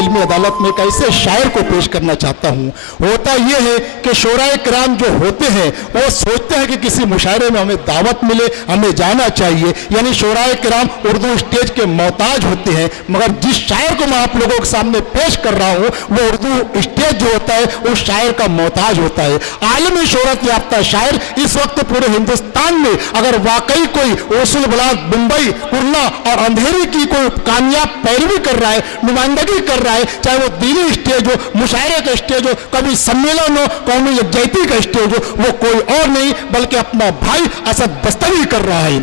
इल्मी अदालत में एक ऐसे शायर को पेश करना चाहता हूं। होता यह है कि शोराए किराम जो होते हैं वो सोचते हैं कि किसी मुशायरे में हमें दावत मिले, हमें जाना चाहिए, यानी शोराए किराम उर्दू स्टेज के मोहताज होते हैं। मगर जिस शायर को मैं आप लोगों के सामने पेश कर रहा हूं वो उर्दू स्टेज जो होता है उस शायर का मोहताज होता है। आलमी शोहरत याफ्ता शायर इस वक्त पूरे हिंदुस्तान में अगर वाकई कोई रसूल बलाग मुंबई कुरला और अंधेरी की कोई कामयाब पैरवी कर रहा है, नुमाइंदगी कर रहा है, चाहे वो दीनी स्टेज हो, मुशायरे का स्टेज हो, कभी सम्मेलन हो, कौमी यकजहती का स्टेज हो, वो कोई और नहीं बल्कि अपना भाई असद बस्तवी कर रहा है।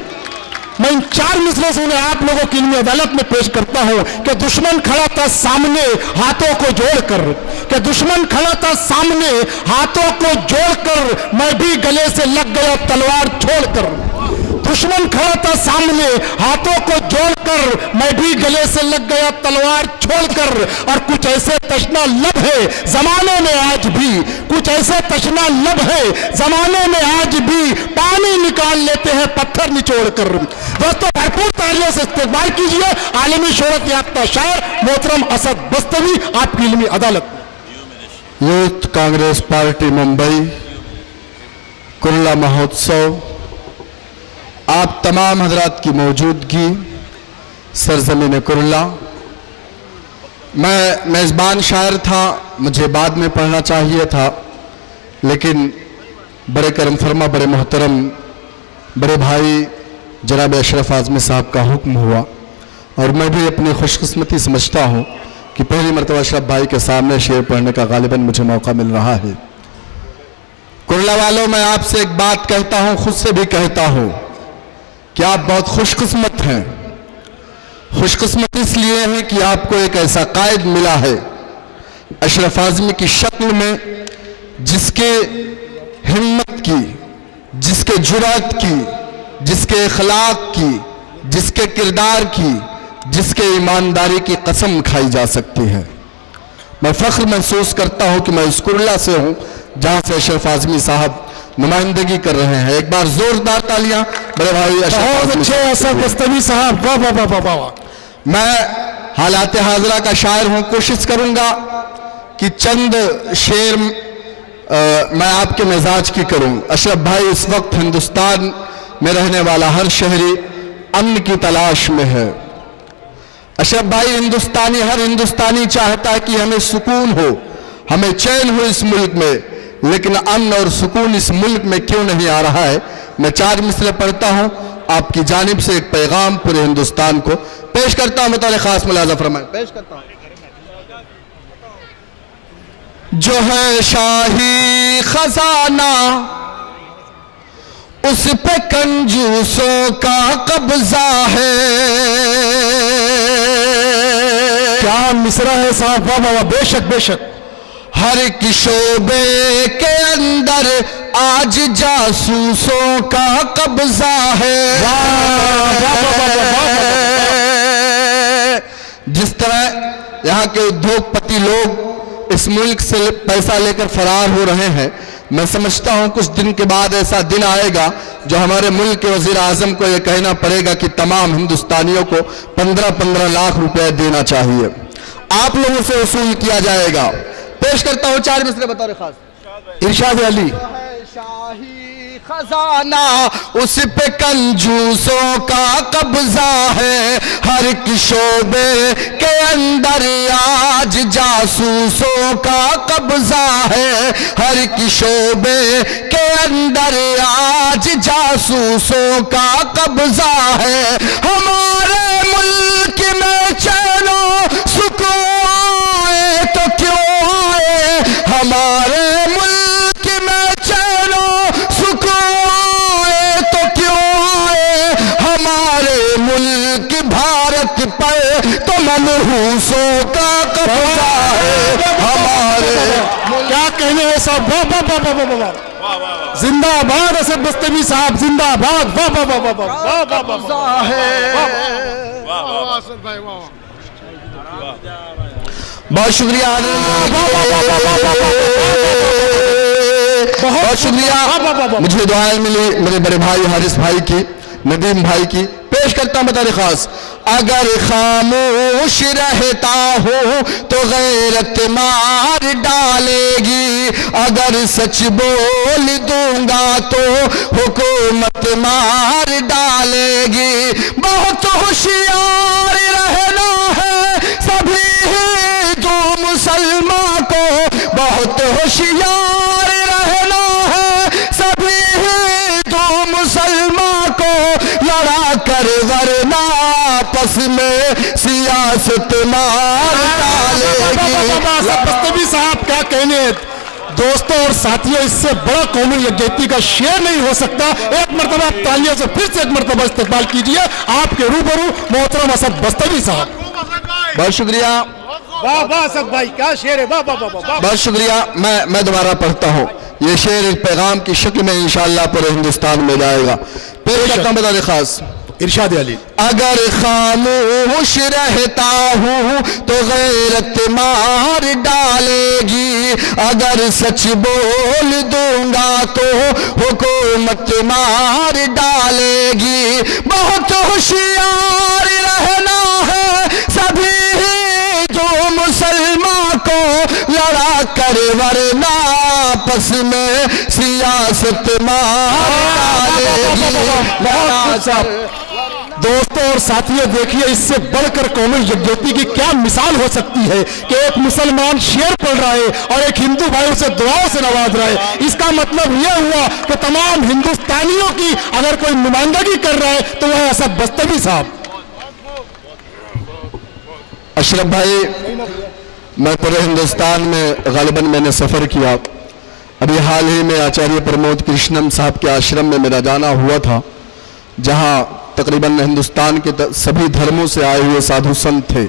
मैं इन 4 मिसरों से उन्हें आप लोगों की इल्मी अदालत में पेश करता हूं कि दुश्मन खड़ा था सामने हाथों को जोड़कर, कि दुश्मन खड़ा था सामने हाथों को जोड़कर, मैं भी गले से लग गया तलवार छोड़कर। दुश्मन खड़ा था सामने हाथों को जोड़कर, मैं भी गले से लग गया तलवार छोड़कर। और कुछ ऐसे तशना लब है जमाने में आज भी, कुछ ऐसे तशना लब है जमाने में आज भी, पानी निकाल लेते हैं पत्थर निचोड़कर। दोस्तों भरपूर तालियों से इस्तेमाल कीजिए आलमी शोहरत याफ्ता शायर मोहतरम असद बस्तवी आपकी इल्मी अदालत। यूथ कांग्रेस पार्टी मुंबई कुरला महोत्सव, आप तमाम हजरात की मौजूदगी सरजमीन कुरला। मैं मेज़बान शायर था, मुझे बाद में पढ़ना चाहिए था, लेकिन बड़े करम फरमा बड़े मोहतरम बड़े भाई जनाब अशरफ आज़मी साहब का हुक्म हुआ और मैं भी अपनी खुशकिस्मती समझता हूँ कि पहली मरतबा अशरफ भाई के सामने शेर पढ़ने का गालिबन मुझे मौका मिल रहा है। कुरला वालों, मैं आपसे एक बात कहता हूँ, खुद से भी कहता हूँ कि आप बहुत खुशकिस्मत हैं। खुशकिस्मत इसलिए है कि आपको एक ऐसा कायद मिला है अशरफ आज़मी की शक्ल में, जिसके हिम्मत की, जिसके जुरात की, जिसके इखलाक की, जिसके किरदार की, जिसके ईमानदारी की कसम खाई जा सकती है। मैं फख्र महसूस करता हूं कि मैं इस कुरला से हूं जहां से अशरफ आज़मी साहब नुमाइंदगी कर रहे हैं। एक बार जोरदार तालियां बड़े भाई असद बस्तवी साहब, वाह वाह वाह वाह वाह। मैं हालात हाजरा का शायर हूं, कोशिश करूंगा कि चंद शेर मैं आपके मिजाज की करूं। अशरफ भाई, इस वक्त हिंदुस्तान में रहने वाला हर शहरी अमन की तलाश में है। अशरफ भाई, हर हिंदुस्तानी चाहता है कि हमें सुकून हो, हमें चैन हो इस मुल्क में, लेकिन अमन और सुकून इस मुल्क में क्यों नहीं आ रहा है। मैं 4 मिसरे पढ़ता हूं, आपकी जानिब से एक पैगाम पूरे हिंदुस्तान को पेश करता हूं। बतौर खास मुलाजा फरमाएं, पेश करता हूं। जो है शाही खजाना उस पे कंजूसों का कब्जा है। क्या मिसरा है साहब, वाह वाह, बेशक बेशक। हर एक शोबे के अंदर आज जासूसों का कब्जा है। जिस तरह यहाँ के उद्योगपति लोग इस मुल्क से पैसा लेकर फरार हो रहे हैं, मैं समझता हूं कुछ दिन के बाद ऐसा दिन आएगा जो हमारे मुल्क के वजीर आजम को यह कहना पड़ेगा कि तमाम हिंदुस्तानियों को 15-15 लाख रुपए देना चाहिए, आप लोगों से वसूल किया जाएगा। पेश करता हूं 4 मिसरे बतौर खास। इरशाद अली। शाही खजाना उस पे कंजूसों का कब्जा है। हर एक शोबे के अंदर आज जासूसों का कब्जा है। हर एक शोबे के अंदर आज जासूसों का कब्जा है। हमारे मुल्क में चैनो सुकून तो क्यों आए, हमारे मुल्क में चैनो सुकून तो क्यों आए। हमारे मुल्क भारत पर तो मनहूसों का कब्जा है हमारे। क्या कहने हैं साहब, वाह वाह वाह वाह वाह वाह, जिंदाबाद असद बस्तमी साहब, जिंदाबाद, वाह वाह वाह वाह वाह वाह वाह वाह वाह। बहुत शुक्रिया, बहुत शुक्रिया। मुझे दुआएं मिली मेरे बड़े भाई हारिस भाई की, नदीम भाई की। पेश करता हूं बताने खास। अगर खामोश रहता हूं तो गैरत मार डालेगी, अगर सच बोल दूंगा तो हुकूमत मार डालेगी। बहुत होशियार रहना है सभी हिंदू मुसलमान को, बहुत होशियार रहना है सभी हिंदू मुसलमान को, लड़ा कर वरना आपस में सियासत मार डालेगी। बस्तमी साहब क्या कहने दोस्तों और साथियों, इससे बड़ा कौमी यकजहती का शेर नहीं हो सकता। एक मरतबा तालियों से फिर से एक मरतबा इस्तकबाल कीजिए आपके रूबरू मोहतरम असद बस्तमी साहब। बहुत शुक्रिया, वाह वाह असद भाई, क्या शेर है, वाह वाह वाह वाह। बहुत शुक्रिया। मैं दोबारा पढ़ता हूँ, ये शेर एक पैगाम की शक्ल में इंशाअल्लाह पूरे हिंदुस्तान में जाएगा। पेश करता हूं बताने खास। इरशाद अली। अगर खामोश रहता हूँ तो गैरत मार डालेगी, अगर सच बोल दूंगा तो हुकूमत मार डालेगी। बहुत होशियार रहना है सभी हिंदू मुसलमान को, लड़ा कर वरना आपस में सियासत मार डालेगी। दोस्तों और साथियों देखिए, इससे बढ़कर कौमी यकजहती की क्या मिसाल हो सकती है कि एक मुसलमान शेर पढ़ रहा है और एक हिंदू भाई उसे दुआओं से नवाज रहा है। इसका मतलब यह हुआ कि तमाम हिंदुस्तानियों की अगर कोई नुमाइंदगी कर रहा है तो वह असद बस्तमी साहब। अशरफ भाई, मैं पूरे हिंदुस्तान में गालिबन मैंने सफ़र किया। अभी हाल ही में आचार्य प्रमोद कृष्णम साहब के आश्रम में मेरा जाना हुआ था, जहाँ तकरीबन हिंदुस्तान के सभी धर्मों से आए हुए साधु संत थे।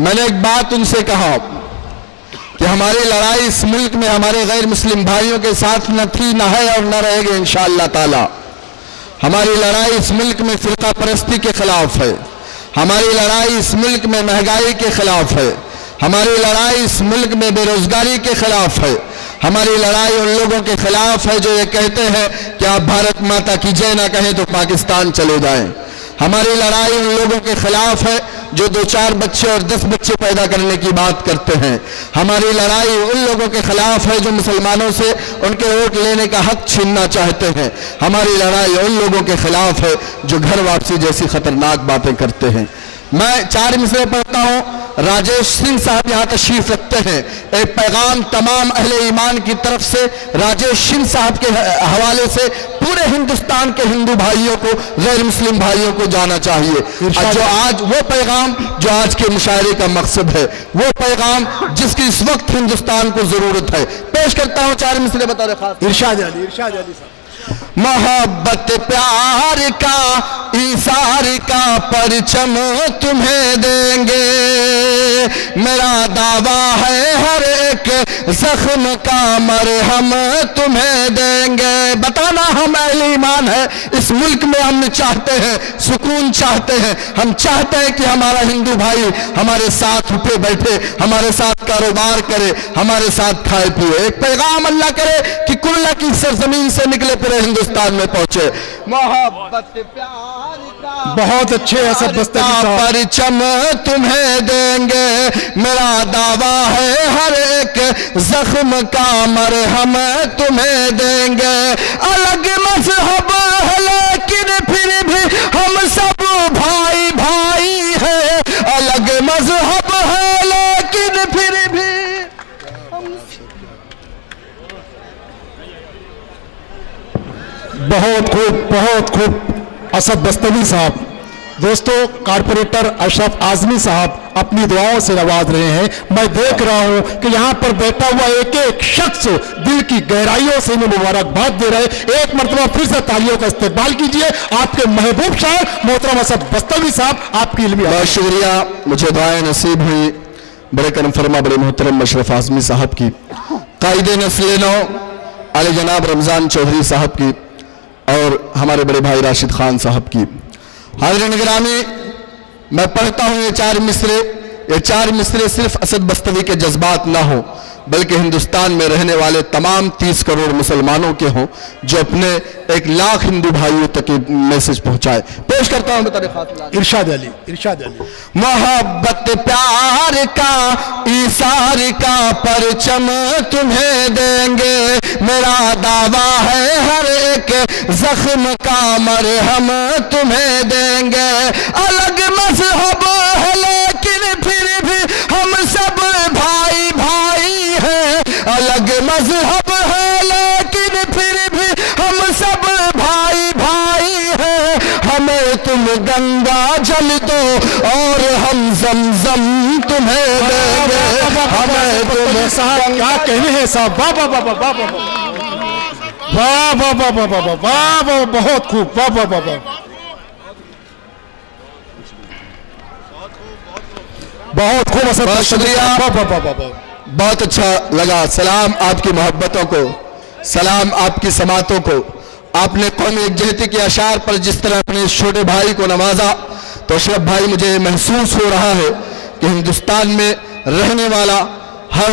मैंने एक बात उनसे कहा कि हमारी लड़ाई इस मुल्क में हमारे गैर मुस्लिम भाइयों के साथ न थी, न है और न रहेगी इंशाअल्लाह ताला। हमारी लड़ाई इस मुल्क में फिरका परस्ती के खिलाफ है, हमारी लड़ाई इस मुल्क में महंगाई के खिलाफ है, हमारी लड़ाई इस मुल्क में बेरोजगारी के खिलाफ है, हमारी लड़ाई उन लोगों के खिलाफ है जो ये कहते हैं कि आप भारत माता की जय ना कहें तो पाकिस्तान चले जाएं। हमारी लड़ाई उन लोगों के खिलाफ है जो 2-4 बच्चे और 10 बच्चे पैदा करने की बात करते हैं। हमारी लड़ाई उन लोगों के खिलाफ है जो मुसलमानों से उनके वोट लेने का हक छीनना चाहते हैं। हमारी लड़ाई उन लोगों के खिलाफ है जो घर वापसी जैसी खतरनाक बातें करते हैं। मैं 4 मिसरे पढ़ता हूँ। राजेश सिंह साहब यहाँ तशरीफ रखते हैं। एक पैगाम तमाम अहले ईमान की तरफ से राजेश सिंह साहब के हवाले से पूरे हिंदुस्तान के हिंदू भाइयों को, गैर मुस्लिम भाइयों को जाना चाहिए। जो आज वो पैगाम जो आज के मुशायरे का मकसद है, वो पैगाम जिसकी इस वक्त हिंदुस्तान को जरूरत है। पेश करता हूँ 4 मिसरे बता रहे। इरशाद अली साहब। मोहब्बत प्यार का ईसार का परचम तुम्हें देंगे, मेरा दावा है हर एक जख्म का मरहम तुम्हें देंगे। बताना हम अहले ईमान है, इस मुल्क में हम चाहते हैं सुकून, चाहते हैं, हम चाहते हैं कि हमारा हिंदू भाई हमारे साथ उठे बैठे, हमारे साथ कारोबार करे, हमारे साथ खाए पिए। एक पैगाम अल्लाह करे कि कुल्ला की सरजमीन से निकले पूरे हिंदुस्तान में पहुंचे। मोहब्बत प्यार का बहुत अच्छे असद बस्तमी साहब परचम तुम्हें देंगे, मेरा दावा है हर एक जख्म का मरहम तुम्हें देंगे। अलग मजहब है लेकिन फिर भी हम सब भाई भाई हैं, अलग मजहब है लेकिन फिर भी बहुत खूब असद बस्तमी साहब। दोस्तों, कारपोरेटर अशरफ आजमी साहब अपनी दुआओं से नवाज रहे हैं। मैं देख रहा हूं कि यहां पर बैठा हुआ एक एक शख्स दिल की गहराइयों से इन्हें मुबारकबाद दे रहे हैं। एक मरतबा फिर से तालियों का इस्तेमाल कीजिए आपके महबूब शायर मोहतरम असद बस्तवी साहब, आपकी इल्मी। बहुत शुक्रिया, मुझे दुआएं नसीब हुई बड़े करम फरमा बड़े मोहतरम अशरफ आजमी साहब की, कायदे नस्ल नौ आले जनाब रमज़ान चौधरी साहब की और हमारे बड़े भाई राशिद खान साहब की। हाज़रीन गिरामी, मैं पढ़ता हूँ ये चार मिसरे सिर्फ असद बस्तवी के जज्बात ना हो बल्कि हिंदुस्तान में रहने वाले तमाम 30 करोड़ मुसलमानों के हों जो अपने 1 लाख हिंदू भाइयों तक मैसेज पहुंचाए। पेश करता हूं इरशाद अली। मोहब्बत प्यार का ईसार का परचम तुम्हें देंगे, मेरा दावा है हर एक जख्म का मरहम तुम्हें देंगे। अलग मजहब है लेकिन फिर भी हम सब भाई भाई हैं, अलग मजहब है लेकिन फिर भी हम सब भाई भाई हैं। हमें तुम गंगा जल दो और हम जमजम तुम्हें देंगे, हमें तुम साहब क्या कहने हैं साहब। वाह वाह वाह वाह वाह वाह वाह वाह वाह वाह वाह वाह वाह, बहुत खूब, वाह वाह वाह वाह, बहुत खूब। बहुत शुक्रिया, वाह वाह वाह वाह, बहुत अच्छा लगा। सलाम आपकी मोहब्बतों को, सलाम आपकी समातों को। आपने कौमी यकजहती के अशार पर जिस तरह अपने छोटे भाई को नवाजा, तो अशरफ भाई मुझे महसूस हो रहा है कि हिंदुस्तान में रहने वाला हर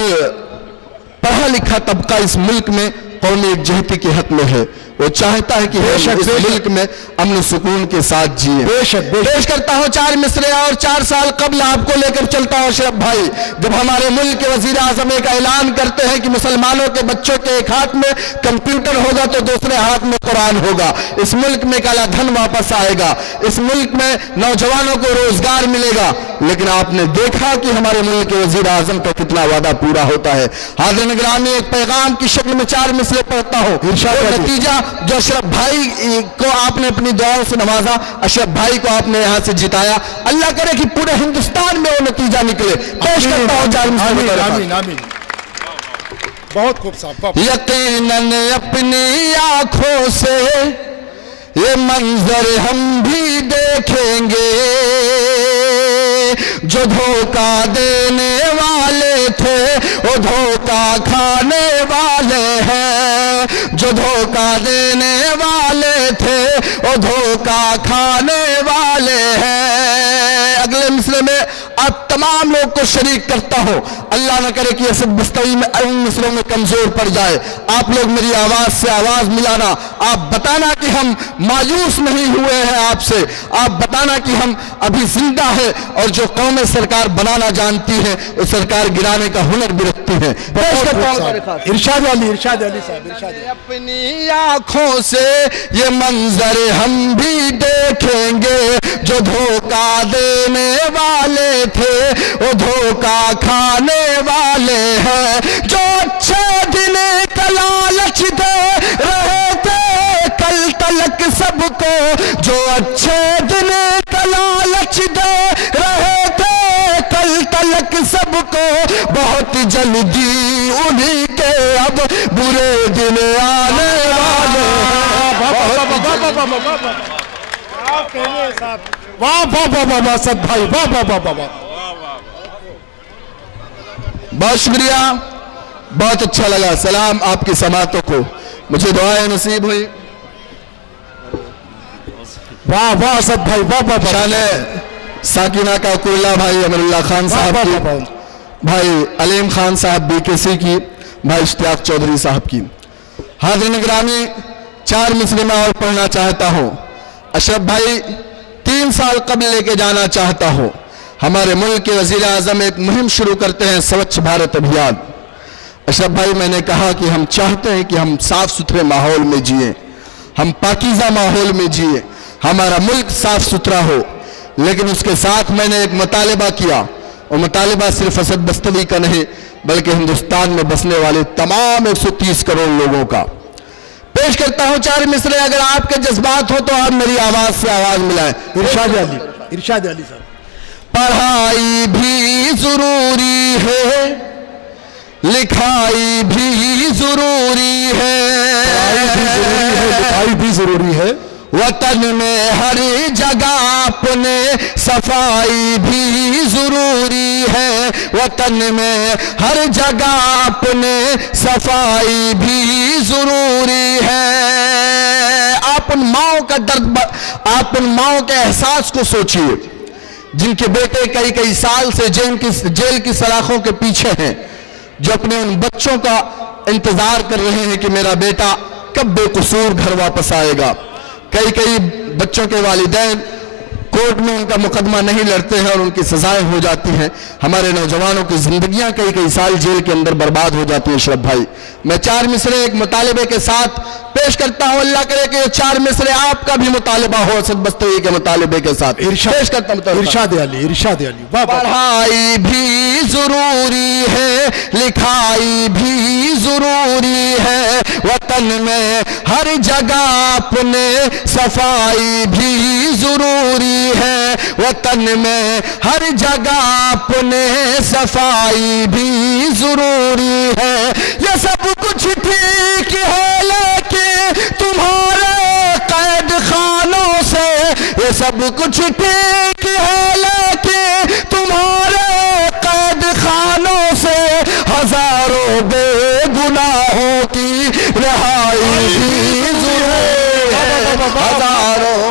पढ़ा लिखा तबका इस मुल्क में कौमी यकजहती के हक में है। वो चाहता है कि इस मुल्क में अमन सुकून के साथ जिए। पेश करता हूँ 4 मिसरे और 4 साल कबल आपको लेकर चलता हूँ अशरफ भाई, जब हमारे मुल्क के वजीर आजम एक ऐलान करते हैं कि मुसलमानों के बच्चों के एक हाथ में कंप्यूटर होगा तो दूसरे हाथ में कुरान होगा, इस मुल्क में काला धन वापस आएगा, इस मुल्क में नौजवानों को रोजगार मिलेगा। लेकिन आपने देखा कि हमारे मुल्क के वजीर आजम का कितना वादा पूरा होता है। हाज़िर निगरानी, एक पैगाम की शक्ल में 4 मिसरे पढ़ता हूँ। नतीजा जो अशरफ भाई को आपने अपनी दुआओं से नवाजा, अशरफ भाई को आपने यहां से जिताया, अल्लाह करे कि पूरे हिंदुस्तान में वो नतीजा निकले। पेश करता हूं 4 मिसरे। बहुत खूब साहब। यकीनन अपनी आंखों से ये मंजर हम भी देखेंगे, जो धोखा देने वाले थे वो धोखा खाने वाले हैं, जो धोखा देने वाले थे वो धोखा खाने वाले हैं। अगले मिसरे में आप तमाम लोग को शरीक करता हूं, अल्लाह न करे कि असद बस्तवी में इन मिसरों में कमजोर पड़ जाए। आप लोग मेरी आवाज से आवाज मिलाना, आप बताना कि हम मायूस नहीं हुए हैं आपसे, आप बताना कि हम अभी जिंदा है और जो कौमें सरकार बनाना जानती है वो सरकार गिराने का हुनर भी रखती है। इरशाद अली साहब। अपनी आंखों से ये मंजर हम भी देखेंगे, जो धोखा देने वाले थे वो धोखा खाने वाले हैं, जो अच्छे दिन का लालच दे रहे थे कल तलक सबको, जो अच्छे दिन का लालच दे रहे थे कल तलक सबको, बहुत जल्दी उन्हीं के अब बुरे दिन आने वाले हैं। वाह वाह वाह वाह असद भाई, वाह वाह वाह वाह, बहुत शुक्रिया, बहुत अच्छा लगा। सलाम आपकी समातों को, मुझे दुआएं नसीब हुई। वाह वाह असद भाई, वाह वाह। शाने साकिना का कुल्ला भाई अमरुल्लाह खान साहब की, भाई अलीम खान साहब BKC की, भाई इश्तियाक चौधरी साहब की। हाज़िर निगरानी, 4 मिसरे में और पढ़ना चाहता हूँ। अशरफ भाई 3 साल कबल लेके जाना चाहता हूँ। हमारे मुल्क के वजीर आजम एक मुहिम शुरू करते हैं, स्वच्छ भारत अभियान। अशरफ भाई, मैंने कहा कि हम चाहते हैं कि हम साफ सुथरे माहौल में जिए, हम पाकीज़ा माहौल में जिए, हमारा मुल्क साफ सुथरा हो। लेकिन उसके साथ मैंने एक मुतालिबा किया, और मुतालिबा सिर्फ असद बस्तवी का नहीं बल्कि हिंदुस्तान में बसने वाले तमाम 130 करोड़ लोगों का। पेश करता हूं 4 मिसरे, अगर आपके जज्बात हो तो आप मेरी आवाज से आवाज मिलाएं। इरशाद अली। इरशाद अली साहब। पढ़ाई भी जरूरी है, लिखाई भी जरूरी है, लिखाई भी जरूरी है। वतन में हर जगह अपने सफाई भी जरूरी है, वतन में हर जगह अपने सफाई भी जरूरी है। आप उन माओ का दर्द, आप उन माओ के एहसास को सोचिए जिनके बेटे कई कई साल से जेल की सलाखों के पीछे हैं, जो अपने उन बच्चों का इंतजार कर रहे हैं कि मेरा बेटा कब बेकसूर घर वापस आएगा। कई कई बच्चों के वालिदैन कोर्ट में उनका मुकदमा नहीं लड़ते हैं और उनकी सजाएं हो जाती हैं। हमारे नौजवानों की जिंदगियां कई कई साल जेल के अंदर बर्बाद हो जाती हैं। अशरफ भाई, मैं 4 मिसरे एक मुतालिबे के साथ पेश करता हूं। अल्लाह करे कि ये 4 मिसरे आपका भी मुतालिबा हो असद बस्तवी के मुतालिबे के साथ पेश करता हूं। इरशाद अली, इरशाद अली। पढ़ाई भी जरूरी है, लिखाई भी जरूरी है, वतन में हर जगह अपने सफाई भी जरूरी है, वतन में हर जगह अपने सफाई भी जरूरी है। ये सब कुछ ठीक है लेकिन तुम्हारे कैद खानों से, ये सब कुछ ठीक है लेकिन तुम्हारे कैद खानों से हजारों बेगुनाहों की रिहाई भी जरूरी है, हजारों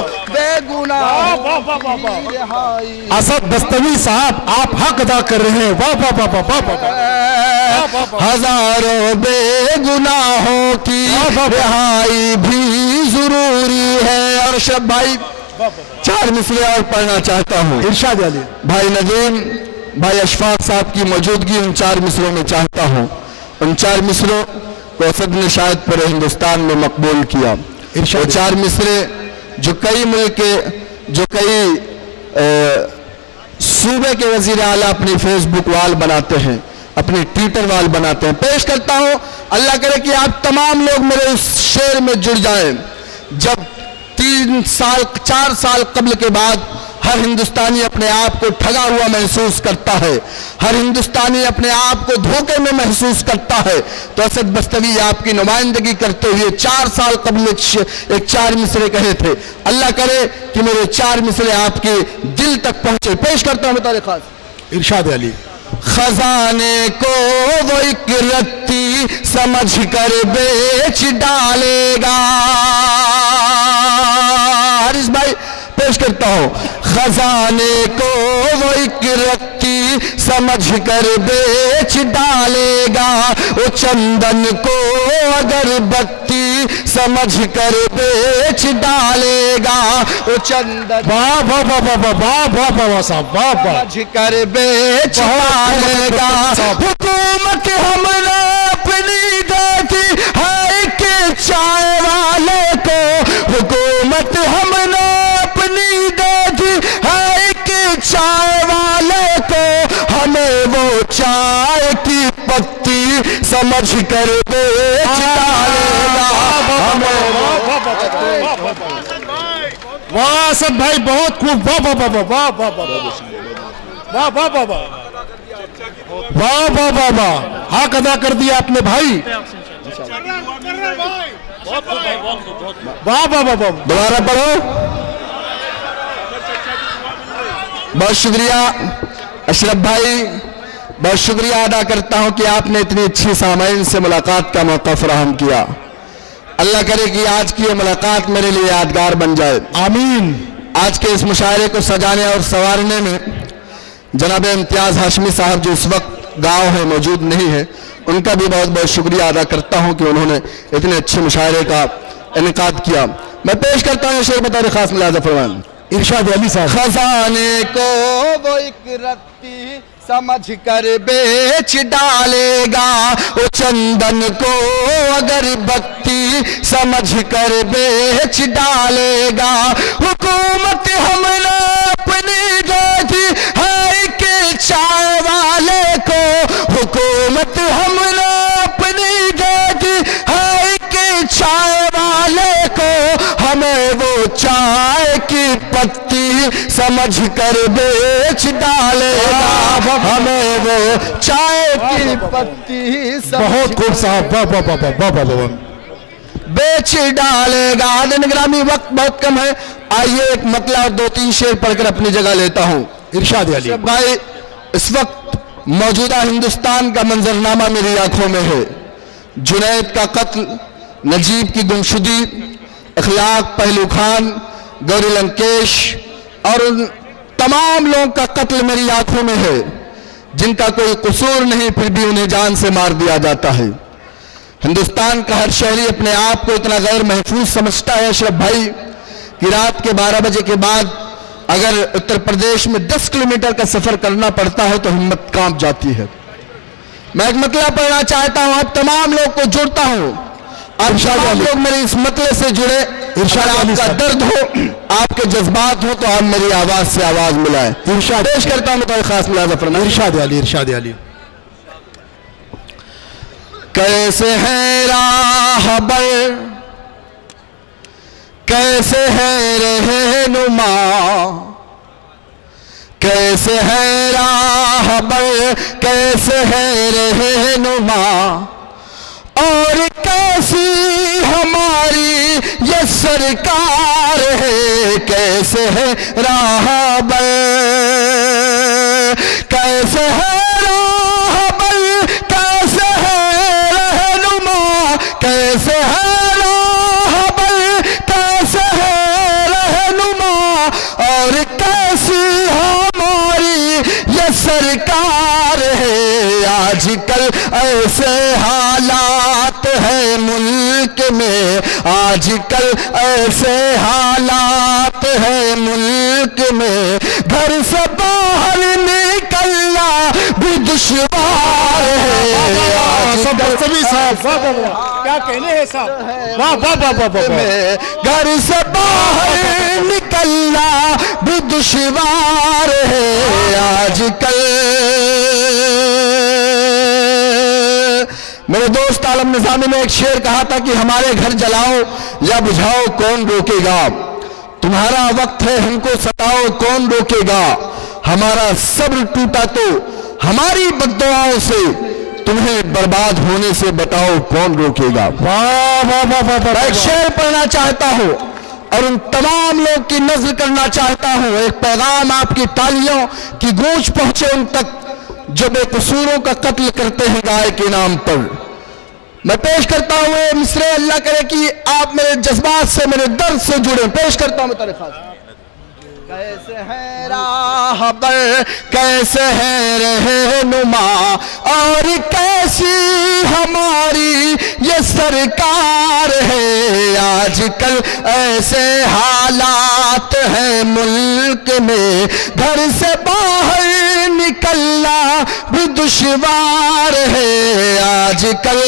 असद बस्तवी साहब आप हक अदा कर रहे हैं। वाह वाह वाह वाह वाह। हजारों बेगुनाहों की रिहाई भी जरूरी है। और शब भाई 4 मिसरे और पढ़ना चाहता हूँ। इरशाद अली। भाई नदीम, भाई अशफाक साहब की मौजूदगी उन 4 मिसरों में चाहता हूँ। उन 4 मिसरों को असद ने शायद पूरे हिंदुस्तान में मकबूल किया। वो 4 मिसरे जो कई मुल्क के, जो कई सूबे के वजीर आला अपनी फेसबुक वाल बनाते हैं, अपनी ट्विटर वाल बनाते हैं। पेश करता हूं। अल्लाह करे कि आप तमाम लोग मेरे उस शेर में जुड़ जाएं। जब 3 साल 4 साल कब्ल के बाद हर हिंदुस्तानी अपने आप को ठगा हुआ महसूस करता है, हर हिंदुस्तानी अपने आप को धोखे में महसूस करता है, तो असद बस्तवी आपकी नुमाइंदगी करते हुए 4 साल कब्ल एक 4 मिसरे कहे थे। अल्लाह करे कि मेरे 4 मिसरे आपके दिल तक पहुंचे। पेश करता हूं मुतालिब खास। इरशाद अली। खजाने को वो एक रत्ती समझ कर बेच डालेगा। हारिस भाई पेश करता हूं। खजाने को वो एक रत्ती समझ कर बेच डालेगा, वो चंदन को अगरबत्ती समझ कर बेच डालेगा, वो चंदन वाह वाह वाह वाह वाह वाह वाह साहब वाह वाह समझ कर बेच डालेगा। हुकूमत हमने अपनी देती है कि चाय वाले को, हुकूमत हमने अपनी देती है कि चाय वाले को, हमें वो चाय की पत्ती समझ कर बेच डालेगा। वाह सब भाई बहुत खूब। वाह वाह वाह वाह वाह वाह वाह वाह वाह वाह वाह वाह वाह वाह। हक अदा कर दिया आपने भाई। वाह वाह वाह वाह। दोबारा पढ़ो। बहुत शुक्रिया अशरफ भाई, बहुत शुक्रिया अदा करता हूं कि आपने इतनी अच्छी सामाइन से मुलाकात का मौका फराहम किया। अल्लाह करे कि आज की ये मुलाकात मेरे लिए यादगार बन जाए। आमीन। आज के इस मुशायरे को सजाने और संवारने में जनाब इम्तियाज़ हाशमी साहब जो इस वक्त गाँव है, मौजूद नहीं है, उनका भी बहुत बहुत शुक्रिया अदा करता हूँ कि उन्होंने इतने अच्छे मुशायरे का इनेकाद किया। मैं पेश करता हूँ शेर बतौर खास मुलाज़ा फरमान। इरशाद अली साहब। खजाने को वो एक रत्ती समझ कर बेच डालेगा, वो चंदन को अगरबत्ती समझ कर बेच डालेगा। हुकूमत हमने अपनी देती है कि चाय वाले को, हुकूमत हमने अपनी देती है कि चाय वाले को, हमें वो चाय की पत्ती समझ कर बेच डालेगा हमें वो चाय की पत्ती बहुत खूब साहब, वाह वाह वाह वाह वाह वाह, बेच डालेगा। आदन ग्रामी वक्त बहुत कम है, आइए एक मतला और 2-3 शेर पढ़कर अपनी जगह लेता हूँ। इरशाद अली भाई, इस वक्त मौजूदा हिंदुस्तान का मंजरनामा मेरी आंखों में है। जुनैद का कत्ल, नजीब की गुमशुदी, इखलाक पहलू खान, गौरी लंकेश और उन तमाम लोगों का कत्ल मेरी आंखों में है, जिनका कोई कसूर नहीं, फिर भी उन्हें जान से मार दिया जाता है। हिंदुस्तान का हर शहरी अपने आप को इतना गैर महफूज समझता है अशरफ भाई कि रात के 12 बजे के बाद अगर उत्तर प्रदेश में 10 किलोमीटर का सफर करना पड़ता है तो हिम्मत कांप जाती है। मैं एक मतला पढ़ना चाहता हूं, आप तमाम लोग को जोड़ता हूं, आप तमाम लोग मेरे इस मतले से जुड़े। इरशाद आपका दर्द हो, आपके जज्बात हो, तो आप मेरी आवाज से आवाज मिलाएं। इरशाद पेश करता हूं तो खास मुलाजा फरमाएं। इरशाद अली, इरशाद अली। कैसे है राहबर, कैसे है रहनुमा, कैसे है राहबर, कैसे है रहनुमा, और कैसी हमारी ये सरकार है। कैसे है राहबर, कैसे है राहबर, कैसे है रहनुमा, कैसे है राहबर, कैसे है रहनुमा, और कैसी हमारी ये सरकार है। आजकल ऐसे हालात है मुल्क में, आजकल ऐसे हालात है मुल्क में, घर से बाहर निकलना भी दुश्वार है। सभी साहब, क्या कहने हैं साहब, वाह वाह वाह वाह वाह। घर से बाहर निकलना भी दुश्वार है आजकल। मेरे दोस्त आलम निजामी ने एक शेर कहा था कि हमारे घर जलाओ या बुझाओ कौन रोकेगा, तुम्हारा वक्त है हमको सताओ कौन रोकेगा, हमारा सब्र टूटा तो हमारी बद्दुआओं से, तुम्हें बर्बाद होने से बताओ कौन रोकेगा। वाह वाह वाह वाह। मैं एक शेर पढ़ना चाहता हूं और उन तमाम लोग की नज़र करना चाहता हूं, एक पैगाम आपकी तालियों की गूंज पहुंचे उन तक जो बेकसूरों का कत्ल करते हैं गाय के नाम पर। मैं पेश करता हूं मिसरे, अल्लाह करे कि आप मेरे जज्बात से, मेरे दर्द से जुड़े। पेश करता हूं मेरे खास। कैसे है राहबर, कैसे है रहनुमा, और कैसी हमारी ये सरकार है। आजकल ऐसे हालात हैं मुल्क में, घर से बाहर निकलना भी दुश्वार है। आजकल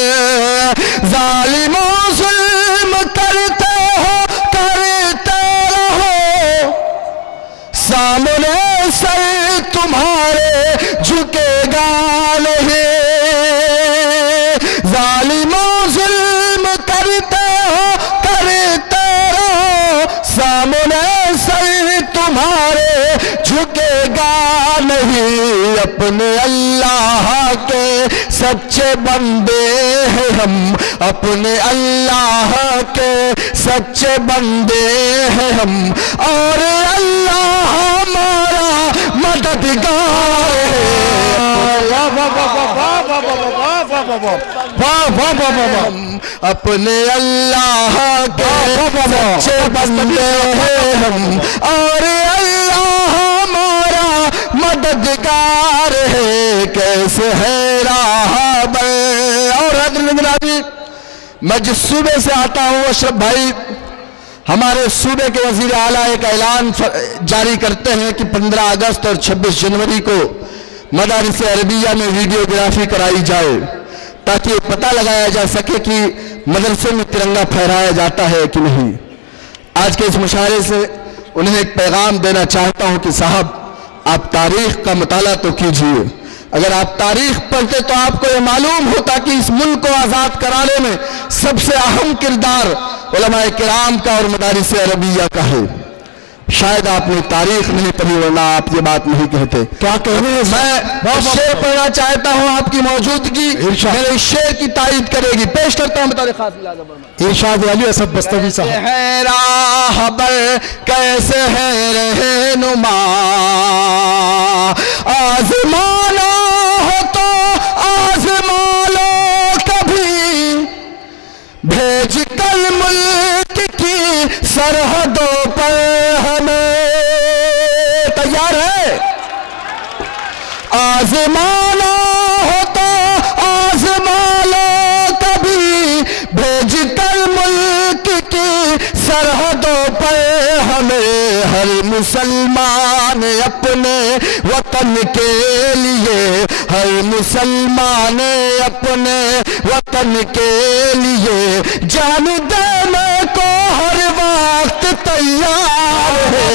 जालिमों जुल्म करते हो, करते रहो, सामने सर तुम्हारे झुकेगा नहीं। जालिमों जुल्म करते हो, करते रहो, सामने सर तुम्हारे झुकेगा नहीं। अपने अल्लाह के सच्चे बंदे हैं हम, अपने अल्लाह के सच्चे बंदे हैं हम, और अल्लाह हमारा मददगार है। अपने अल्लाह के सच्चे बंदे हैं हम, और अल्लाह हमारा मददगार है। कैसे है राहबर। और हजरत, मैं जिस सूबे से आता हूं अशरफ भाई, हमारे सूबे के वजीर आला एक ऐलान जारी करते हैं कि 15 अगस्त और 26 जनवरी को मदारिस अरबिया में वीडियोग्राफी कराई जाए, ताकि पता लगाया जा सके कि मदरसे में तिरंगा फहराया जाता है कि नहीं। आज के इस मुशायरे से उन्हें एक पैगाम देना चाहता हूं कि साहब, आप तारीख का मुताला तो कीजिए। अगर आप तारीख पढ़ते तो आपको ये मालूम होता कि इस मुल्क को आज़ाद कराने में सबसे अहम किरदार उलमाए किराम का और मदारिस अरबिया का है। शायद आपने तारीख नहीं पढ़ी वरना आप ये बात नहीं कहते। क्या कहने हैं? मैं शेर पढ़ना चाहता हूँ, आपकी मौजूदगी मेरे शेर की तारीफ करेगी। पेश करता हूँ बता खास इरशाद अली असद बस्तवी साहब। है राहबर कैसे है रहनुमा, आज़माना हो तो आज़मा लो कभी, भेज कर मुल्क की सरहदों पर हमें। तैयार है? आज़माना हो तो आज़मा लो कभी, भेज कर मुल्क की सरहदों पर हमें। हर मुसलमान अपने वतन के लिए, हर मुसलमान अपने वतन के लिए जान देने को हर वक्त तैयार है।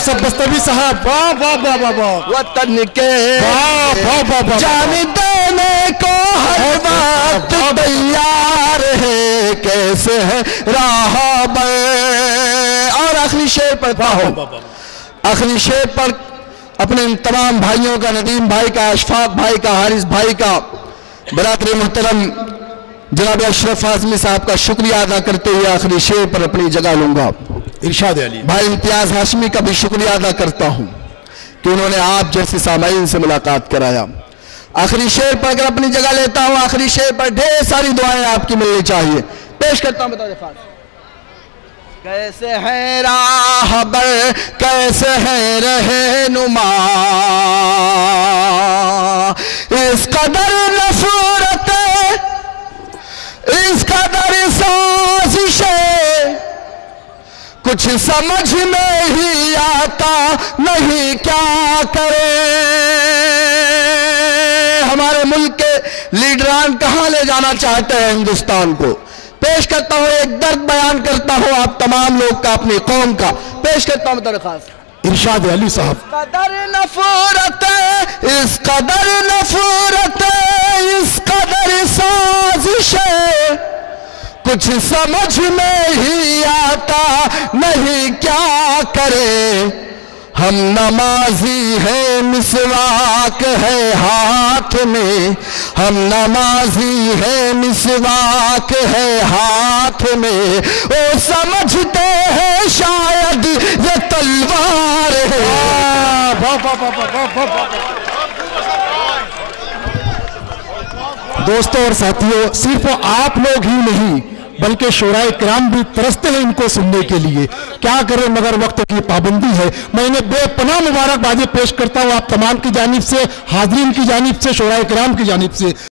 सब बस्तवी साहब, वाह वाह वाह वाह वाह। वतन के जान देने को हर वक्त तैयार है, कैसे है राहबर। और आखिरी शेर पढ़ता हूँ, आखिरी शेर पर अपने इन तमाम भाइयों का, नदीम भाई का, अशफाक भाई का, हारिस भाई का, बरादरी मुहतरम जनाब अशरफ आज़मी साहब का शुक्रिया अदा करते हुए आखिरी शेर पर अपनी जगह लूंगा। इरशाद अली भाई इम्तियाज हाशमी का भी शुक्रिया अदा करता हूँ कि उन्होंने आप जैसे सामाईन से मुलाकात कराया। आखिरी शेर पर अगर अपनी जगह लेता हूँ, आखिरी शेर पर ढेर सारी दुआएं आपकी मिलनी चाहिए। पेश करता हूँ बता खास। कैसे है राहबर कैसे है रहनुमा, इस कदर नफरत इस कदर साजिशें, कुछ समझ में ही आता नहीं क्या करे। हमारे मुल्क के लीडरान कहाँ ले जाना चाहते हैं हिंदुस्तान को। पेश करता हूँ, एक दर्द बयान करता हूँ आप तमाम लोग का, अपनी कौम का। पेश करता हूँ दरखास्त। इरशाद अली साहब। कदर नफरत इस कदर नफरत इस कदर साजिशें, कुछ समझ में ही आता नहीं क्या करे। हम नमाजी हैं मिसवाक है हाथ में, हम नमाजी हैं मिसवाक है हाथ में, वो समझते हैं शायद ये तलवार है। दोस्तों और साथियों, सिर्फ आप लोग ही नहीं बल्कि शोराए किराम भी तरसते हैं इनको सुनने के लिए। क्या करें मगर वक्त की पाबंदी है। मैं इन्हें बेपनाह मुबारकबादी पेश करता हूँ आप तमाम की जानिब से, हाज़रीन की जानिब से, शोराए किराम की जानिब से।